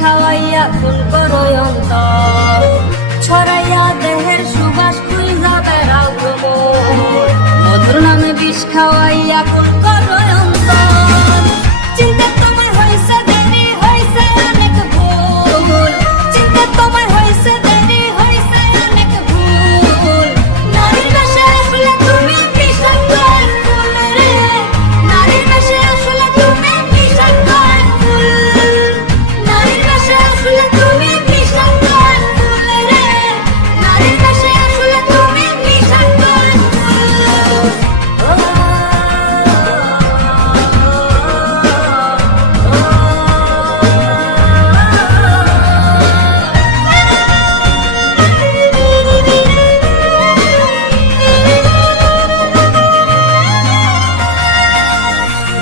খাওয়াইয়া খুন করো অন্তর, ছড়াইয়া দেহের সুবাস খুঁজা বেড়াও ভ্রমর। মধুর নামে বিষ খাওয়াইয়া খুন করো অন্তর। চিন্তা তোমার হয়েছে দেরি, হয়েছে অনেক ভুল। চিন্তা তোমার হয়েছে দেরি, হয়েছে অনেক ভুল। নারীর বেশে আসলে তুমি বিষাক্ত এক ফুল রে। নারীর বেশে আসলে তুমি বিষাক্ত এক ফুল। নারীর বেশে আসলে তুমি বিষাক্ত এক ফুল রে। নারীর বেশে আসলে তুমি বিষাক্ত এক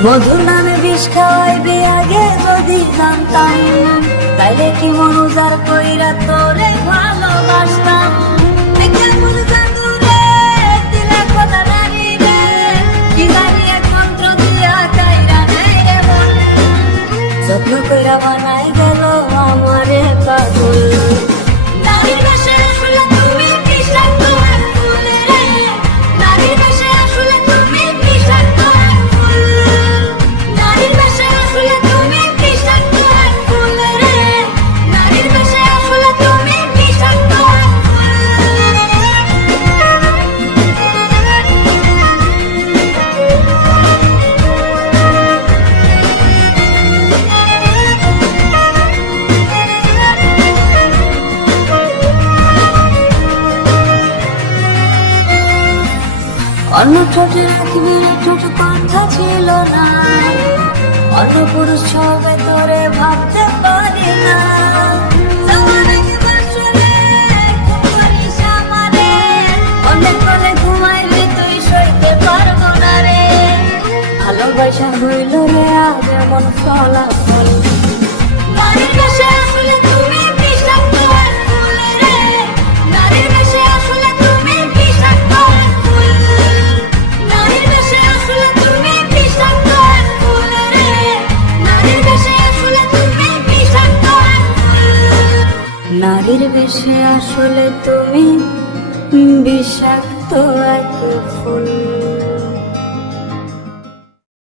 মধুর নামে বিষ খাওয়াইবি আগে যদি জানতাম, তাইলে কি মন উজাড় কইরা তোরে ভালোবাসতাম। একজন পুরুষ জাদুরে দিলে কথা নারী রে, কি জানি এক মন্ত্র দিয়া কাইরা নেয় রে মন। যত্ন কইরা বানাই গেল আমারে পাগল। নারীর বেশে আসলে তুমি বিষাক্ত এক ফুল রে। নারীর বেশে আসলে তুমি বিষাক্ত এক ফুল। নারীর বেশে আসলে তুমি বিষাক্ত এক ফুল রে। নারীর বেশে আসলে তুমি বিষাক্ত এক অন্য ঠোঁটে রাখবি রে ঠোঁট কথা ছিল না, অন্য পুরুষ ছবে তোরে ভাবতে পারি না। যাওয়ার আগে বাসরে খুন করিস আমারে, অন্যের কোলে ঘুমাইবি তুই সইতে পারবো না রে। ভালোবাসা হইল রে আজ এমন ফলাফল। নারীর বেশে আসলে তুমি বিষাক্ত এক ফুল রে। নারীর বেশে আসলে তুমি বিষাক্ত এক ফুল। নারীর বেশে আসলে তুমি বিষাক্ত এক ফুল রে। নারীর বেশে আসলে তুমি বিষাক্ত এক ফুল। নারীর বেশে আসলে তুমি বিষাক্ত এক ফুল।